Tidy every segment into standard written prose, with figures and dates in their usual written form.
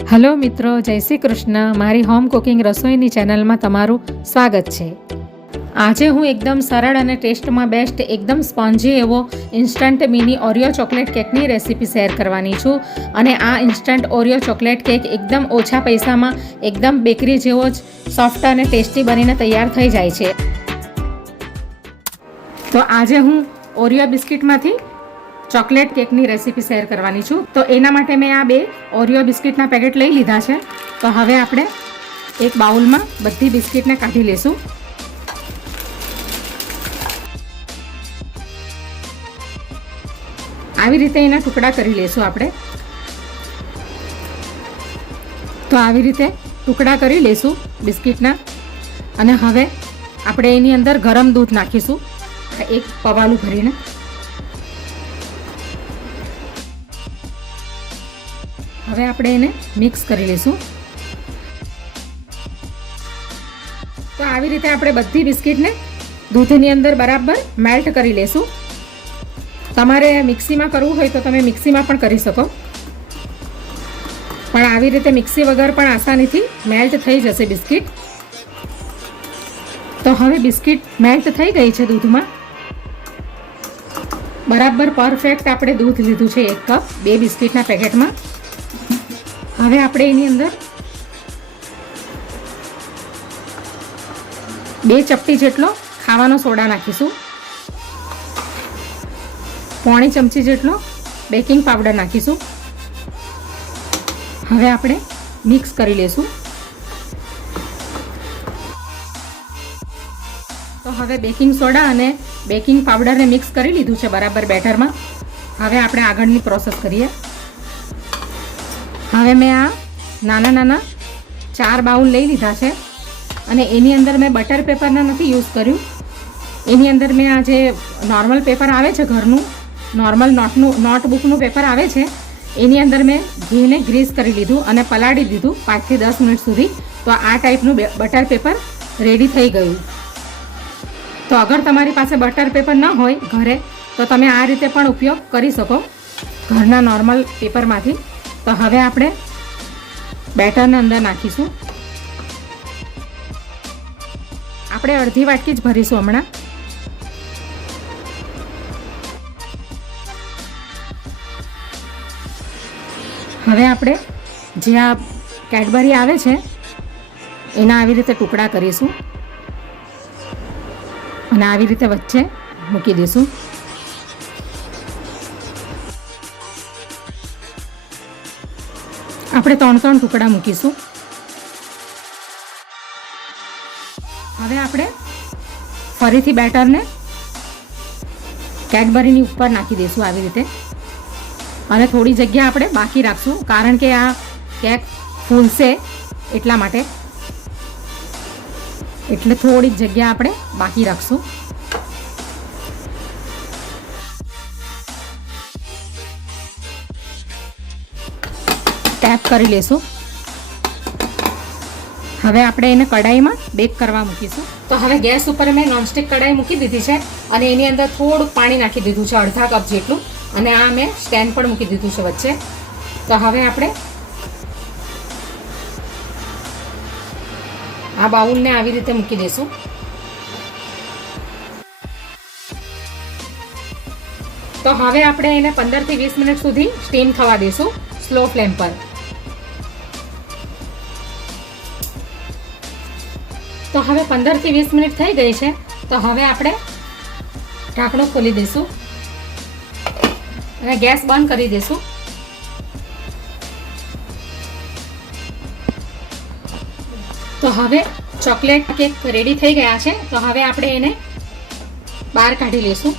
Hello મિત્રો, જય શ્રી કૃષ્ણ. મારી હોમ કુકિંગ રસોઈની ચેનલમાં તમારું સ્વાગત છે. આજે હું એકદમ સરળ અને ટેસ્ટમાં બેસ્ટ, એકદમ સ્પોન્જી એવો ઇન્સ્ટન્ટ મિની ઓરિયો ચોકલેટ કેકની રેસીપી શેર કરવાની છું. અને આ ઇન્સ્ટન્ટ ઓરિયો ચોકલેટ કેક એકદમ ઓછા પૈસામાં એકદમ બેકરી જેવો જ સોફ્ટ અને ટેસ્ટી બનીને તૈયાર થઈ જાય છે. તો આજે હું ઓરિયો બિસ્કિટમાંથી ચોકલેટ કેકની રેસીપી શેર કરવાની છું. તો એના માટે મેં આ 2 ઓરિયો બિસ્કિટના પેકેટ લઈ લીધા છે. તો હવે આપણે એક બાઉલમાં બધી બિસ્કિટને કાઢી લેશું. આવી રીતે એના ટુકડા કરી લેશું આપણે. તો આવી રીતે ટુકડા કરી લેશું બિસ્કિટના. અને હવે આપણે એની અંદર ગરમ દૂધ નાખીશું, એક પવાલું ભરીને. હવે આપણે એને મિક્સ કરી લઈશું. તો આવી રીતે આપણે બધી બિસ્કિટને દૂધની અંદર બરાબર મેલ્ટ કરી લેશું. તમારે મિક્સીમાં કરવું હોય તો તમે મિક્સીમાં પણ કરી શકો, પણ આવી રીતે મિક્સી વગર પણ આસાનીથી મેલ્ટ થઈ જશે બિસ્કિટ. તો હવે બિસ્કિટ મેલ્ટ થઈ ગઈ છે દૂધમાં. બરાબર પરફેક્ટ આપણે દૂધ લીધું છે 1 કપ 2 બિસ્કિટના પેકેટમાં. હવે આપણે એની અંદર 2 ચપટી જેટલો ખાવાનો સોડા નાખીશું, 1/4 ચમચી જેટલો બેકિંગ પાવડર નાખીશું. હવે આપણે મિક્સ કરી લેશું. તો હવે બેકિંગ સોડા અને બેકિંગ પાવડરને મિક્સ કરી લીધું છે બરાબર બેટરમાં. હવે આપણે આગળની પ્રોસેસ કરીએ. હવે મેં આ નાના 4 બાઉલ લઈ લીધા છે અને એની અંદર મેં બટર પેપરના નથી યુઝ કર્યું. એની અંદર મેં આ જે નોર્મલ પેપર આવે છે, ઘરનું નોર્મલ નોટબુકનું પેપર આવે છે, એની અંદર મેં ઘીને ગ્રીસ કરી લીધું અને પલાળી દીધું 5 થી 10 મિનિટ સુધી. તો આ ટાઈપનું બટર પેપર રેડી થઈ ગયું. તો અગર તમારી પાસે બટર પેપર ન હોય ઘરે તો તમે આ રીતે પણ ઉપયોગ કરી શકો ઘરના નોર્મલ પેપરમાંથી. તો હવે આપણે બેટરને અંદર નાખીશું. આપણે અડધી વાટકી જ ભરીશું હમણાં. હવે આપણે જે આ કેડબરી આવે છે એના આવી રીતે ટુકડા કરીશું અને આવી રીતે વચ્ચે મૂકી દઈશું. આપણે 3 ટુકડા મૂકીશું. હવે આપણે ફરીથી બેટરને કેડબરીની ઉપર નાખી દઈશું આવી રીતે. અને થોડી જગ્યા આપણે બાકી રાખશું, કારણ કે આ કેક ફૂલશે એટલા માટે. એટલે થોડી જગ્યા આપણે બાકી રાખશું. ટેપ કરી લેશું. હવે આપણે એને કડાઈમાં બેક કરવા મૂકીશું. તો હવે ગેસ ઉપર મેં નોનસ્ટિક કડાઈ મૂકી દીધી છે અને એની અંદર થોડુંક પાણી નાખી દીધું છે, અડધા કપ જેટલું. અને આ મેં સ્ટેન્ડ પણ મૂકી દીધું છે વચ્ચે. તો હવે આપણે આ બાઉલને આવી રીતે મૂકી દઈશું. તો હવે આપણે એને 15 થી 20 મિનિટ સુધી સ્ટીમ થવા દઈશું સ્લો ફ્લેમ પર. તો હવે 15 થી 20 મિનિટ થઈ ગઈ છે. તો હવે આપણે ઢાંકણું ખોલી દઈશું અને ગેસ બંધ કરી દઈશું. તો હવે ચોકલેટ કેક રેડી થઈ ગયા છે. તો હવે આપણે એને બહાર કાઢી લઈશું.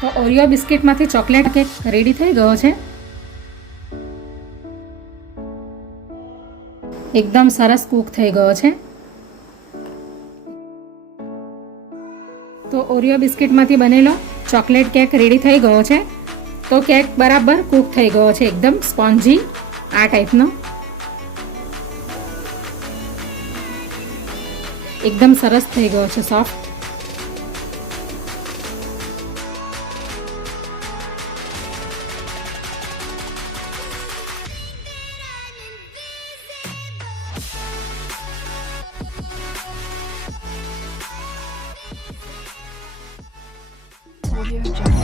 તો ઓરિયો બિસ્કિટમાંથી ચોકલેટ કેક રેડી થઈ ગયો છે. એકદમ સરસ કૂક થઈ ગયો છે. તો ઓરિયો બિસ્કિટમાંથી બનેલો ચોકલેટ કેક રેડી થઈ ગયો છે. તો કેક બરાબર કૂક થઈ ગયો છે, એકદમ સ્પોન્જી આ ટાઈપનો. એકદમ સરસ થઈ ગયો છે, સોફ્ટ. Audio Jungle.